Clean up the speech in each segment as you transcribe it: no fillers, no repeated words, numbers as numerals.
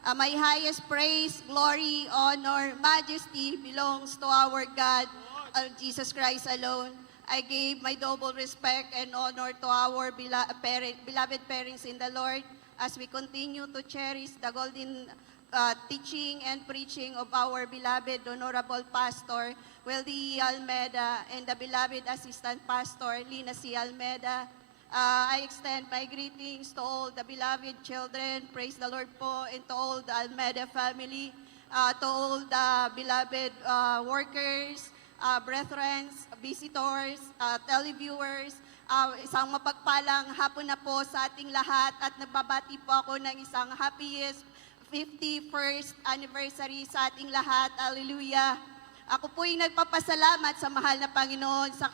My highest praise, glory, honor, majesty belongs to our God, Jesus Christ alone. I give my double respect and honor to our beloved parents in the Lord as we continue to cherish the golden teaching and preaching of our beloved Honorable Pastor, Weldy Almeda, and the beloved Assistant Pastor, Lina C. Almeda. I extend my greetings to all the beloved children, praise the Lord po, and to all the Almeda family, to all the beloved workers, brethren, visitors, televiewers. Isang mapagpalang hapon na po sa ating lahat at nagbabati po ako ng isang happiest 51st anniversary sa ating lahat. Hallelujah! Ako po'y nagpapasalamat sa mahal na Panginoon sa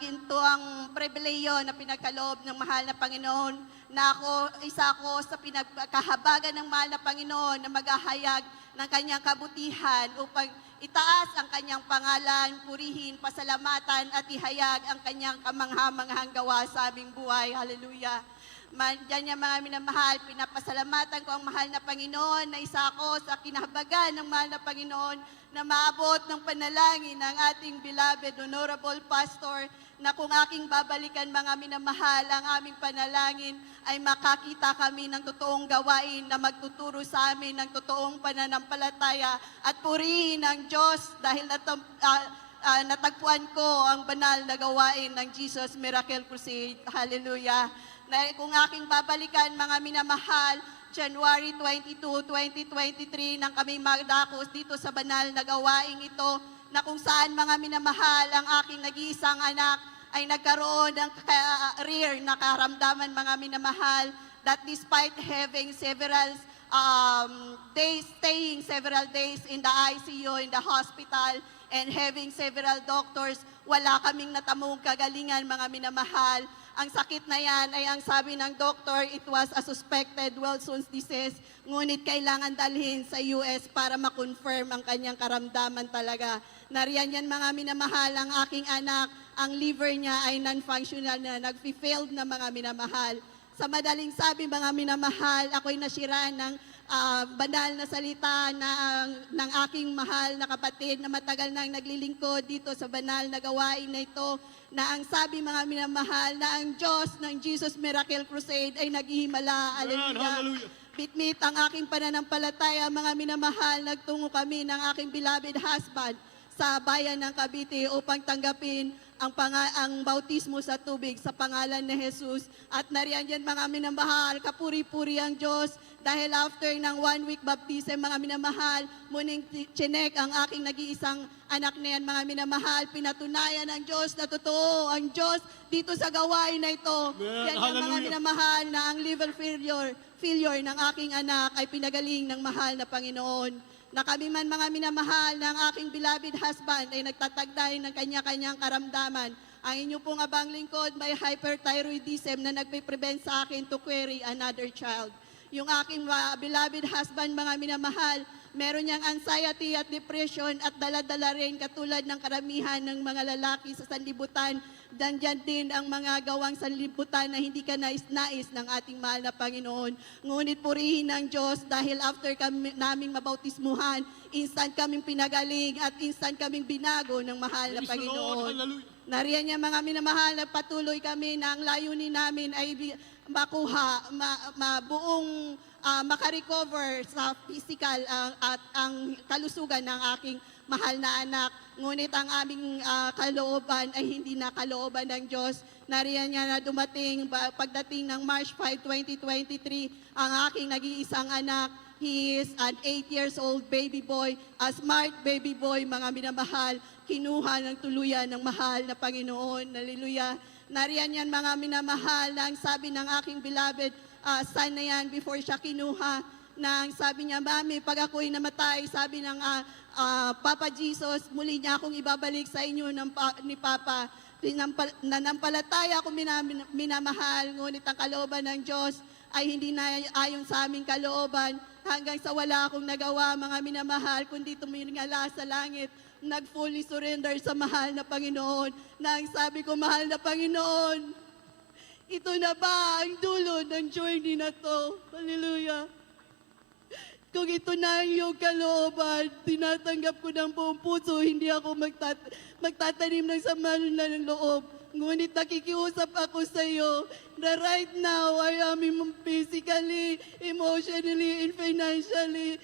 ginto ang pribileyo na pinagkaloob ng mahal na Panginoon na isa ako sa pinagkahabagan ng mahal na Panginoon na maghahayag ng kanyang kabutihan upang itaas ang kanyang pangalan, purihin, pasalamatan at ihayag ang kanyang kamangha-manghang gawa sa aming buhay. Hallelujah! Diyan niya mga minamahal, pinapasalamatan ko ang mahal na Panginoon na isa ako sa kinahabagan ng mahal na Panginoon na maabot ng panalangin ng ating beloved Honorable Pastor na kung aking babalikan mga minamahal, ang aming panalangin ay makakita kami ng totoong gawain na magtuturo sa amin ng totoong pananampalataya at purihin ang Diyos dahil natagpuan ko ang banal na gawain ng Jesus Miracle Crusade. Hallelujah! Na kung aking babalikan mga minamahal, January 22, 2023 nang kami magdakos dito sa banal na gawaing ito na kung saan mga minamahal ang aking nag-iisang anak ay nagkaroon ng career na karamdaman mga minamahal that despite having several days, staying several days in the ICU, in the hospital, and having several doctors, wala kaming natamong kagalingan mga minamahal. Ang sakit na yan ay ang sabi ng doktor, it was a suspected Wilson's disease, ngunit kailangan dalhin sa US para ma-confirm ang kanyang karamdaman talaga. Nariyan yan mga minamahal, ang aking anak, ang liver niya ay non-functional na, nag-failed na mga minamahal. Sa madaling sabi mga minamahal, ako'y nasiraan ng banal na salita ng aking mahal na kapatid na matagal nang naglilingkod dito sa banal na gawain na ito, na ang sabi mga minamahal na ang Diyos ng Jesus Miracle Crusade ay naghihimala. Hallelujah! Bitmit ang aking pananampalataya mga minamahal, nagtungo kami ng aking beloved husband sa bayan ng Cavite upang tanggapin ang bautismo sa tubig sa pangalan ni Jesus. At nariyan yan mga minamahal, kapuri-puri ang Diyos dahil after ng 1 week baptism mga minamahal, muning chinek ang aking nag-iisang anak na yan mga minamahal, pinatunayan ng Diyos na totoo ang Diyos dito sa gawain na ito. Yan yung mga minamahal na ang liver failure ng aking anak ay pinagaling ng mahal na Panginoon. Na kami man mga minamahal ng aking beloved husband ay nagtatagday ng kanya-kanyang karamdaman. Ang inyo pong abang lingkod may hyperthyroidism na nagpe-prevent sa akin to carry another child. Yung aking beloved husband mga minamahal, meron niyang anxiety at depression at dala-dala rin katulad ng karamihan ng mga lalaki sa sanlibutan. Dandyan din ang mga gawang sanlibutan na hindi ka nais-nais ng ating mahal na Panginoon. Ngunit purihin ng Diyos dahil after naming mabautismuhan, instant kaming pinagaling at instant kaming binago ng mahal na Panginoon. Nariyan niya mga minamahal na patuloy kami na ang layunin namin ay makuha, buong makarecover sa physical at ang kalusugan ng aking mahal na anak. Ngunit ang aming kalooban ay hindi na kalooban ng Diyos. Nariyan niya na dumating pagdating ng March 5, 2023, ang aking nag-iisang anak. He is an 8 years old baby boy, a smart baby boy, mga minamahal, kinuha ng tuluyan ng mahal na Panginoon. Hallelujah. Nariyan yan mga minamahal na ang sabi ng aking beloved son na yan before siya kinuha, na ang sabi niya, Mami, pag ako'y namatay, sabi ng Papa Jesus, muli niya akong ibabalik sa inyo ni Papa. Nanampalataya ako minamahal, ngunit ang kalooban ng Diyos ay hindi na ayon sa aming kalooban, hanggang sa wala akong nagawa mga minamahal, kundi tumingala sa langit, nag-fully surrender sa mahal na Panginoon, na ang sabi ko, mahal na Panginoon, ito na ba ang dulo ng journey na to? Hallelujah. kung ito na ang iyong kalooban, tinatanggap ko ng buong puso, hindi ako magtatanim ng sama ng loob. Ngunit nakikiusap ako sa iyo na right now I am physically, emotionally, and financially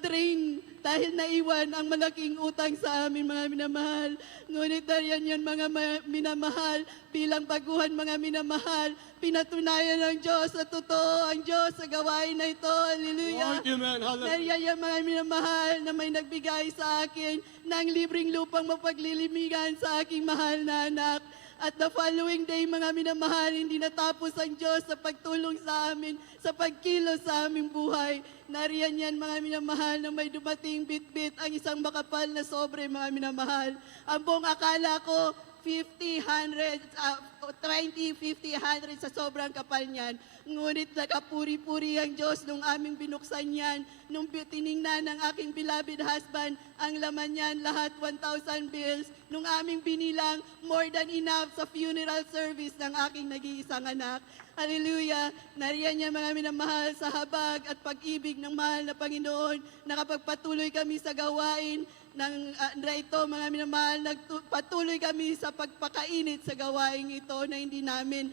drained dahil naiwan ang malaking utang sa amin, mga minamahal. Ngunit dariyan yan, mga minamahal, bilang baguhan, mga minamahal, pinatunayan ng Diyos sa totoo ang Diyos sa gawain na ito. Hallelujah. Amen. Hallelujah. Dariyan yan, mga minamahal, na may nagbigay sa akin ng libreng lupang mapaglilimigan sa aking mahal na anak. At the following day, mga minamahal, hindi natapos ang Diyos sa pagtulong sa amin, sa pagkilos sa aming buhay. Nariyan yan, mga minamahal, na may dumating bit-bit ang isang makapal na sobre, mga minamahal. Ang buong akala ko, 50, 100, 20, 50, 100 sa sobrang kapal niyan. Ngunit nakapuri-puri ang Diyos nung aming binuksan yan, nung tiningnan ng aking beloved husband, ang laman niyan, lahat 1,000 bills, nung aming binilang, more than enough sa funeral service ng aking nag-iisang anak. Hallelujah! Nariyan niya, mga minamahal, sa habag at pag-ibig ng mahal na Panginoon, nakapagpatuloy kami sa gawain ng na ito, mga minamahal, nagpatuloy kami sa pagpakainit sa gawaing ito na hindi namin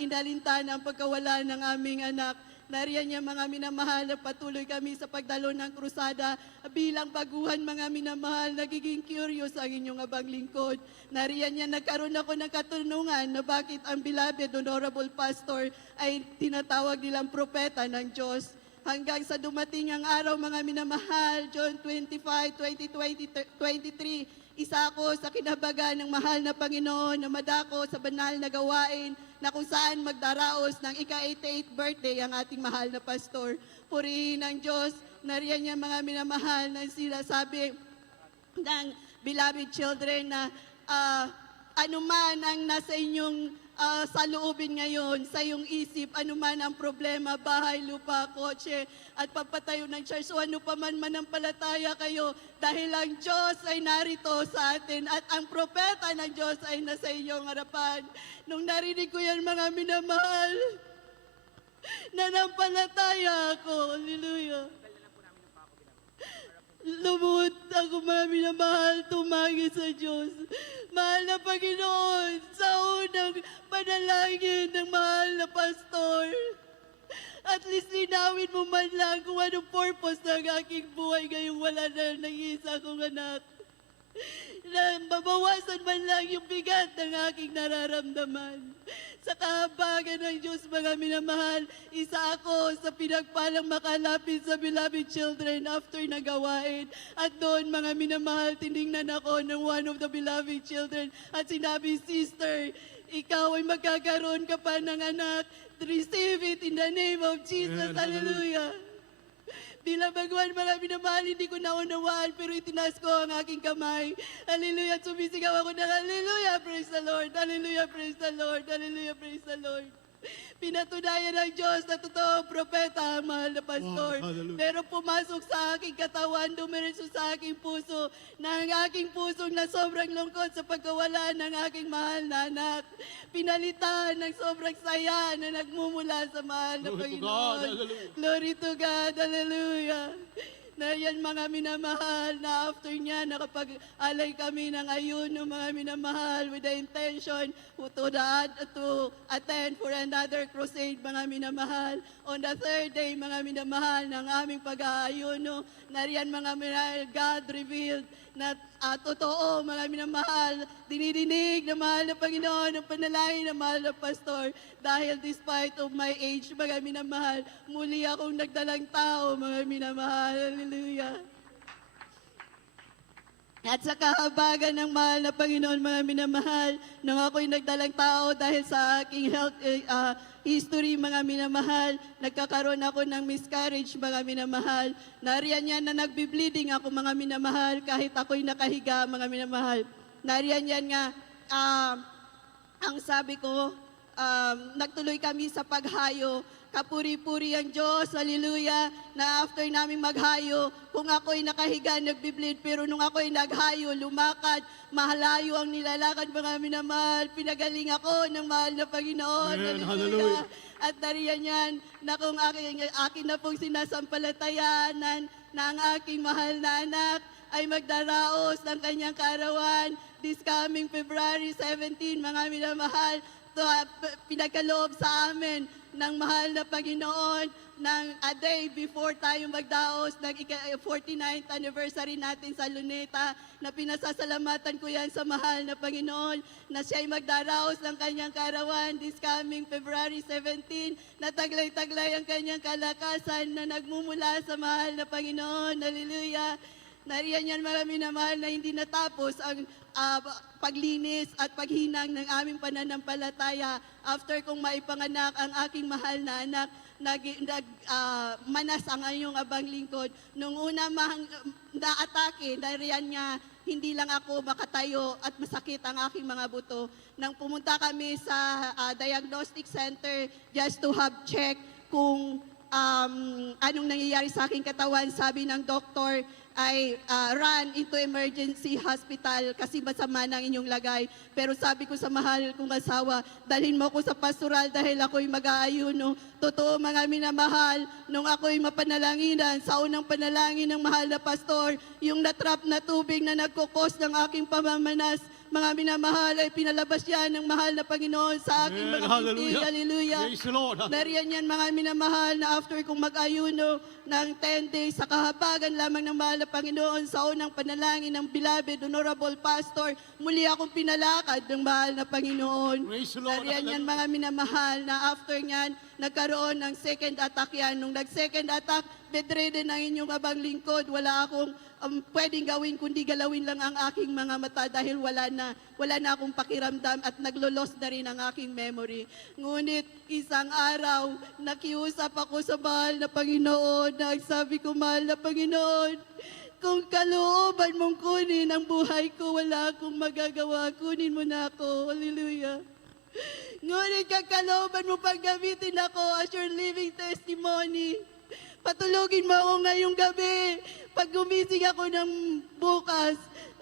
inalintan ang pagkawala ng aming anak. Nariyan niya, mga minamahal, patuloy kami sa pagdalo ng krusada bilang baguhan, mga minamahal, nagiging curious ang inyong abang lingkod. Nariyan niya, nagkaroon ako ng katanungan na bakit ang beloved Honorable Pastor ay tinatawag nilang propeta ng Diyos. Hanggang sa dumating ang araw, mga minamahal, John 25, 23, isa ako sa kinabagan ng mahal na Panginoon na madako sa banal na gawain na kung saan magdaraos ng ika-88th birthday ang ating mahal na pastor. Purihin ang Diyos. Nariyan niya, mga minamahal, na sila sabi ng beloved children na anuman ang nasa inyong saloobin ngayon, sa iyong isip, anuman ang problema, bahay, lupa, kotse, at pagpatayo ng church, o ano pa man manampalataya kayo, dahil ang Diyos ay narito sa atin, at ang propeta ng Diyos ay nasa inyong harapan. Nung narinig ko yan, mga minamahal, nanampalataya ako. Hallelujah. Lumuhod ako, mga minamahal, tumagi sa Diyos. Mahal na Panginoon, sa unang panalangin ng mahal na pastor, at least linawin mo man lang kung anong purpose ng aking buhay ngayong wala na nag-iisa kong anak. Na mabawasan man lang yung bigat ng aking nararamdaman. Sa kahabagan ng Diyos, mga minamahal, isa ako sa pinagpalang makalapit sa beloved children after na gawain. At doon, mga minamahal, tiningnan ako ng one of the beloved children at sinabi, Sister, ikaw ay magkakaroon ka pa ng anak. Receive it in the name of Jesus. Amen. Hallelujah. Bilang baguhan, mga minamahal, hindi ko naunawaan, pero itinaas ko ang aking kamay. Hallelujah, sumisigaw ako ng hallelujah, praise the Lord, hallelujah, praise the Lord, hallelujah, praise the Lord. Pinatunayan ng Diyos na totoong propeta, ang mahal na pastor. Hallelujah. Pero pumasok sa aking katawan, dumiretso sa aking puso, na ang aking pusong na sobrang lungkot sa pagkawala ng aking mahal na anak. Pinalitan ng sobrang saya na nagmumula sa mahal na Glory to God. Panginoon. Hallelujah. Glory to God. Hallelujah. Na yan, mga minamahal, na after niya, nakapag-alay kami ng ayuno, mga minamahal, with the intention to attend for another crusade, mga minamahal. On the third day, mga minamahal, ng aming pag-aayuno, nariyan, mga minamahal, God revealed na totoo, mga minamahal, dinidinig na mahal na Panginoon, ang panalangin ng mahal na pastor. Dahil despite of my age, mga minamahal, muli akong nagdalang tao, mga minamahal. Hallelujah. At sa kahabagan ng mahal na Panginoon, mga minamahal, nang ako'y nagdalang tao dahil sa aking health history, mga minamahal, nagkakaroon ako ng miscarriage, mga minamahal. Nariyan yan na nagbi-bleeding ako, mga minamahal, kahit ako'y nakahiga, mga minamahal. Nariyan yan nga, ang sabi ko, nagtuloy kami sa paghayo. Kapuri-puri ang Diyos, hallelujah, na after naming maghayo, kung ako'y nakahiga, nagbi-bleed, pero nung ako'y naghayo, lumakad, mahalayo ang nilalakad, mga minamahal, pinagaling ako ng mahal na Panginoon, Amen. hallelujah. Hallelujah. At nariyan yan na kung akin na pong sinasampalatayanan na ang aking mahal na anak ay magdaraos ng kanyang kaarawan this coming February 17, mga minamahal. Pinagkaloob sa amin ng mahal na Panginoon ng a day before tayo magdaos ng 49th anniversary natin sa Luneta, na pinasasalamatan ko yan sa mahal na Panginoon na siya'y magdaraos ng kanyang karawan this coming February 17, na taglay-taglay ang kanyang kalakasan na nagmumula sa mahal na Panginoon. Hallelujah! Nariyan yan marami na mahal na hindi natapos ang paglinis at paghinang ng aming pananampalataya after kong maipanganak ang aking mahal na anak. Manas ang inyong abang lingkod. Nung una na-atake, nariyan niya, hindi lang ako makatayo at masakit ang aking mga buto. Nang pumunta kami sa diagnostic center just to have check kung anong nangyayari sa aking katawan, sabi ng doktor ay run into emergency hospital kasi masama ng inyong lagay. Pero sabi ko sa mahal kong asawa, dalhin mo ako sa pastoral dahil ako'y mag-aayuno. Totoo mga minamahal, nung ako'y mapanalanginan, sa unang panalangin ng mahal na pastor, yung natrap na tubig na nagkukos ng aking pamamanas, mga minamahal, ay pinalabas yan ng mahal na Panginoon sa aking mga binti. Hallelujah. Praise the Lord. Nariyan yan mga minamahal na after kong mag-ayuno ng 10 days sa kahabagan lamang ng mahal na Panginoon sa unang panalangin ng beloved Honorable Pastor, muli akong pinalakad ng mahal na Panginoon. Praise the Lord. Nariyan yan mga minamahal na after nyan, nagkaroon ng second attack yan. Nung nag-second attack, bedridden ang inyong abang lingkod. Wala akong pwedeng gawin kundi galawin lang ang aking mga mata dahil wala na akong pakiramdam at naglolos na rin ang aking memory. Ngunit isang araw, nakiusap ako sa mahal na Panginoon. Nagsabi ko, mahal na Panginoon, kung kalooban mong kunin ang buhay ko, wala akong magagawa. Kunin mo na ako. Hallelujah. Ngunit kung kalooban mo pang gamitin ako as your living testimony, patulugin mo ako ngayong gabi. Pag gumising ako ng bukas,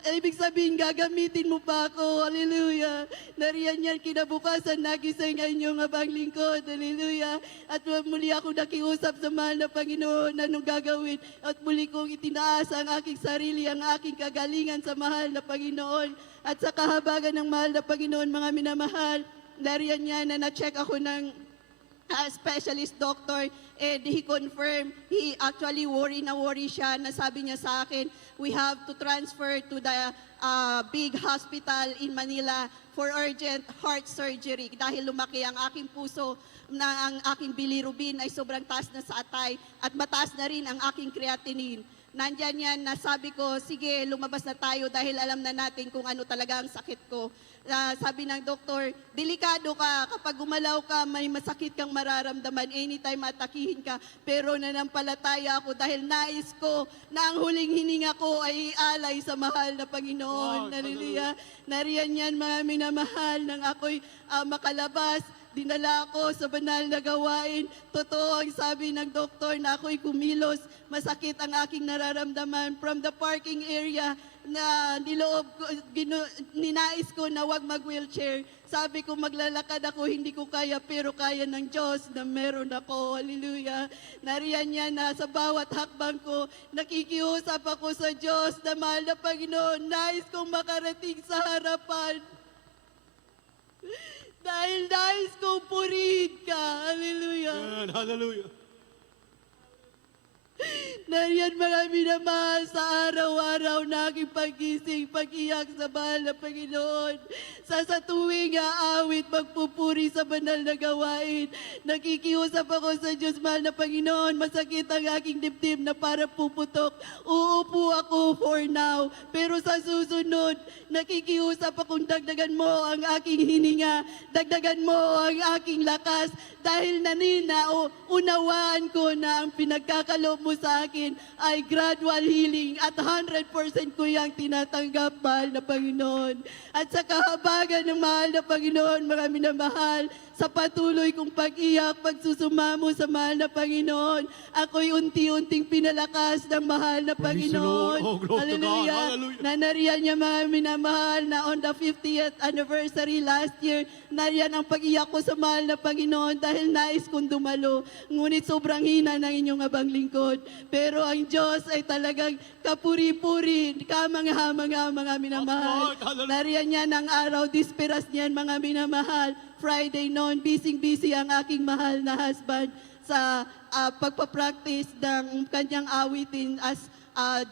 ibig sabihin gagamitin mo pa ako. Hallelujah. Nariyan yan kinabukasan, nagising ang inyong abang lingkod. Hallelujah. At muli ako nakiusap sa mahal na Panginoon na anong gagawin. At muli kong itinaas ang aking sarili, ang aking kagalingan sa mahal na Panginoon. At sa kahabagan ng mahal na Panginoon, mga minamahal, nariyan niya na na-check ako ng specialist doctor, and he confirmed, he actually worry siya, na sabi niya sa akin, we have to transfer to the big hospital in Manila for urgent heart surgery dahil lumaki ang aking puso, na ang aking bilirubin ay sobrang taas na sa atay at mataas na rin ang aking creatinine. Nandyan yan na sabi ko, sige, lumabas na tayo dahil alam na natin kung ano talaga ang sakit ko. Sabi ng doktor, delikado ka, kapag gumalaw ka, may masakit kang mararamdaman, anytime atakihin ka. Pero nanampalataya ako dahil nais ko na ang huling hininga ko ay ialay sa mahal na Panginoon. Wow, Hallelujah. Nariyan yan mga minamahal nang ako'y makalabas. Dinala ako sa banal na gawain. Totoo ang sabi ng doktor na ako'y kumilos. Masakit ang aking nararamdaman from the parking area na niloob ko, ninais ko na wag mag-wheelchair. Sabi ko maglalakad ako, hindi ko kaya, pero kaya ng Diyos na meron ako. Hallelujah. Nariyan niya na sa bawat hakbang ko, nakikiusap ako sa Diyos na mahal na Panginoon. Nais kong makarating sa harapan. Dahil nais kong purihin ka. Hallelujah. Amen. Hallelujah. Nariyan marami naman sa araw-araw na aking pagising, pag-iyak sa mahal na Panginoon. Sa tuwing aawit, magpupuri sa banal na gawain. Nakikiusap ako sa Diyos, mahal na Panginoon, masakit ang aking dibdib na para puputok. Uupo ako for now. Pero sa susunod, nakikiusap akong dagdagan mo ang aking hininga, dagdagan mo ang aking lakas, dahil unawaan ko na ang pinagkakaloob mo sa akin ay gradual healing at 100% ko yung tinatanggap, mahal na Panginoon. At sa kahabagan ng mahal na Panginoon, mga minamahal, sa patuloy kong pag-iyak, pagsusumamo sa mahal na Panginoon. Ako'y unti-unting pinalakas ng mahal na Praise the Lord. Panginoon. Oh, glory to God. Hallelujah. Hallelujah. Na nariyan niya mga minamahal na on the 50th anniversary last year, nariyan ang pag-iyak ko sa mahal na Panginoon dahil nais kong dumalo. Ngunit sobrang hina ng inyong abang lingkod. Pero ang Diyos ay talagang kapuri-puri, kamangha-mangha mga minamahal. Lord. Hallelujah. Nariyan niya ng araw, disperas niyan mga minamahal. Friday noon, busy-busy ang aking mahal na husband sa pagpapractice ng kanyang awitin as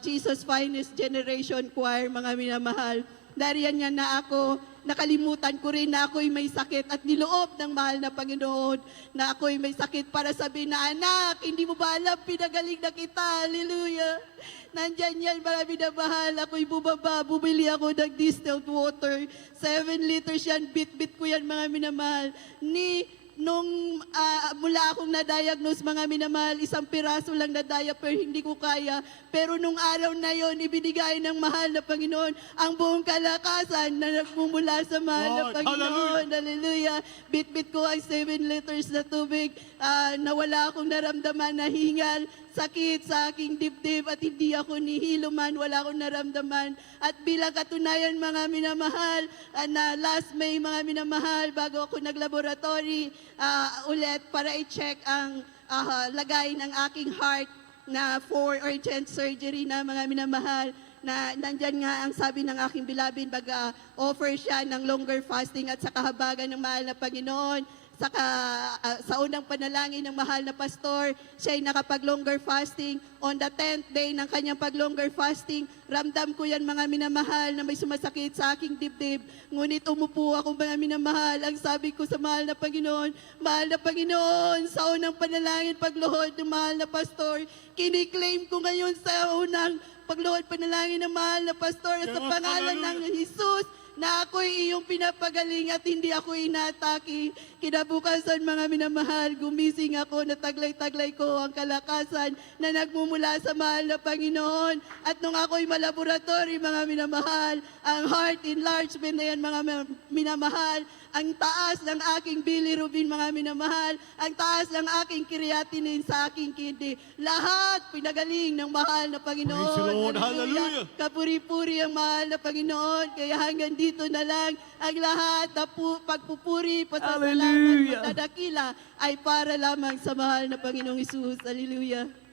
Jesus Finest Generation Choir, mga minamahal. Nariyan niya na ako, nakalimutan ko rin na ako'y may sakit at niloob ng mahal na Panginoon na ako'y may sakit para sabihin na, anak, hindi mo ba alam, pinagaling na kita, hallelujah. Nandyan yan, mga minamahal, ako'y bumaba, bumili ako ng distilled water, 7 liters yan, bit-bit ko yan, mga minamahal. Nung mula akong na-diagnose, mga minamahal, 1 piraso lang na diaper, hindi ko kaya. Pero nung araw na yon, ibinigay ng mahal na Panginoon ang buong kalakasan na nagmumula sa mahal na Lord, Panginoon. Hallelujah. Bit-bit ko ay 7 liters na tubig. Nawala akong naramdaman na hingal, sakit sa aking dibdib at hindi ako nihilo man, wala akong naramdaman. At bilang katunayan, mga minamahal, na last May, mga minamahal, bago ako naglaboratory ulit para i-check ang lagay ng aking heart na for urgent surgery na mga minamahal, na nandyan nga ang sabi ng aking bilabin, offer siya ng longer fasting at sa kahabagan ng mahal na Panginoon. Sa unang panalangin ng mahal na pastor, siya ay nakapag-longer fasting. On the 10th day ng kanyang pag-longer fasting, ramdam ko yan, mga minamahal, na may sumasakit sa aking dibdib. Ngunit umupo ako, mga minamahal. Ang sabi ko sa mahal na Panginoon, sa unang panalangin, pagluhod ng mahal na pastor, kiniklaim ko ngayon sa unang pagluhod panalangin ng mahal na pastor at sa Yes, pangalan ng hallelujah. Jesus, na ako'y iyong pinapagaling at hindi ako inatake. Kinabukasan, mga minamahal, gumising ako, nataglay-taglay ko ang kalakasan na nagmumula sa mahal na Panginoon. At nung ako'y malaboratory, mga minamahal, ang heart enlargement na yan, mga minamahal, ang taas ng aking bilirubin, mga minamahal, ang taas ng aking creatinine sa aking kidney. Lahat pinagaling ng mahal na Panginoon. Praise the Lord. Hallelujah. Kapuri-puri ang mahal na Panginoon. Kaya hanggang dito na lang ang lahat na pagpupuri, pasasalamat, Hallelujah. pagdadakila ay para lamang sa mahal na Panginoong Isus. Hallelujah.